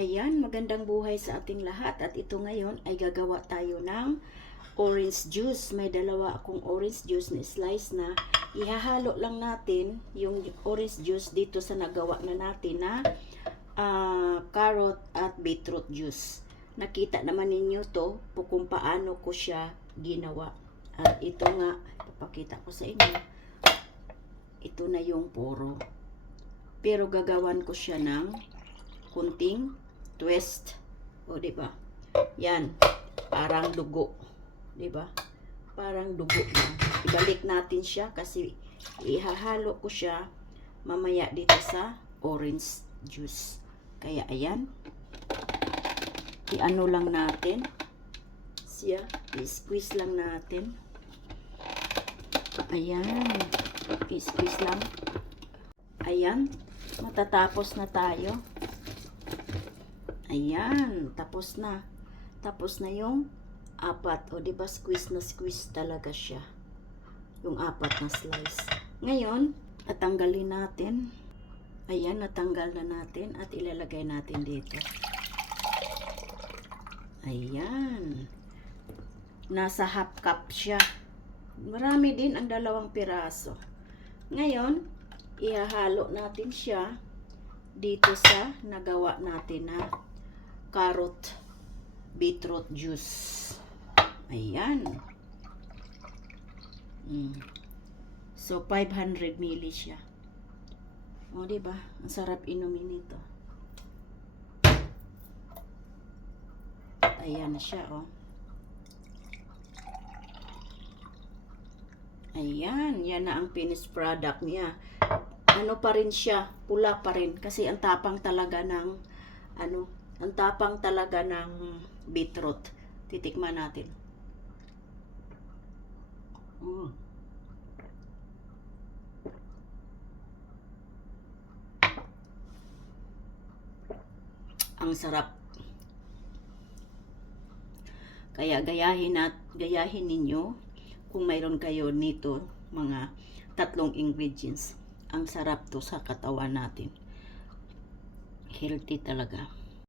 Ayan, magandang buhay sa ating lahat. At ito ngayon ay gagawa tayo ng orange juice. May dalawa akong orange juice na slice na. Ihahalo lang natin yung orange juice dito sa nagawa na natin na carrot at beetroot juice. Nakita naman ninyo to kung paano ko siya ginawa. At ito nga, papakita ko sa inyo. Ito na yung poro. Pero gagawan ko siya ng kunting twist. O, diba? Yan. Parang dugo. Diba? Parang dugo na. Ibalik natin siya kasi ihahalo ko siya mamaya dito sa orange juice. Kaya, ayan. I-ano lang natin. Siya. I-squeeze lang natin. Ayan. I-squeeze lang. Ayan. Matatapos na tayo. Ayan, tapos na. Tapos na yung apat. O, diba, squeeze na squeeze talaga siya. Yung apat na slice. Ngayon, tatanggalin natin. Ayan, natanggal na natin. At ilalagay natin dito. Ayan. Nasa half cup siya. Marami din ang 2 piraso. Ngayon, ihahalo natin siya dito sa nagawa natin na carrot beetroot juice. Ayan. So 500 ml siya. O, diba? Ang sarap inumin nito. Ayan na siya, oh. Ayan, yan na ang finished product niya. Ano pa rin siya, pula pa rin kasi ang tapang talaga ng ang tapang talaga ng beetroot. Titikman natin. Ang sarap. Kaya gayahin ninyo kung mayroon kayo nito mga 3 ingredients. Ang sarap to sa katawan natin. Healthy talaga.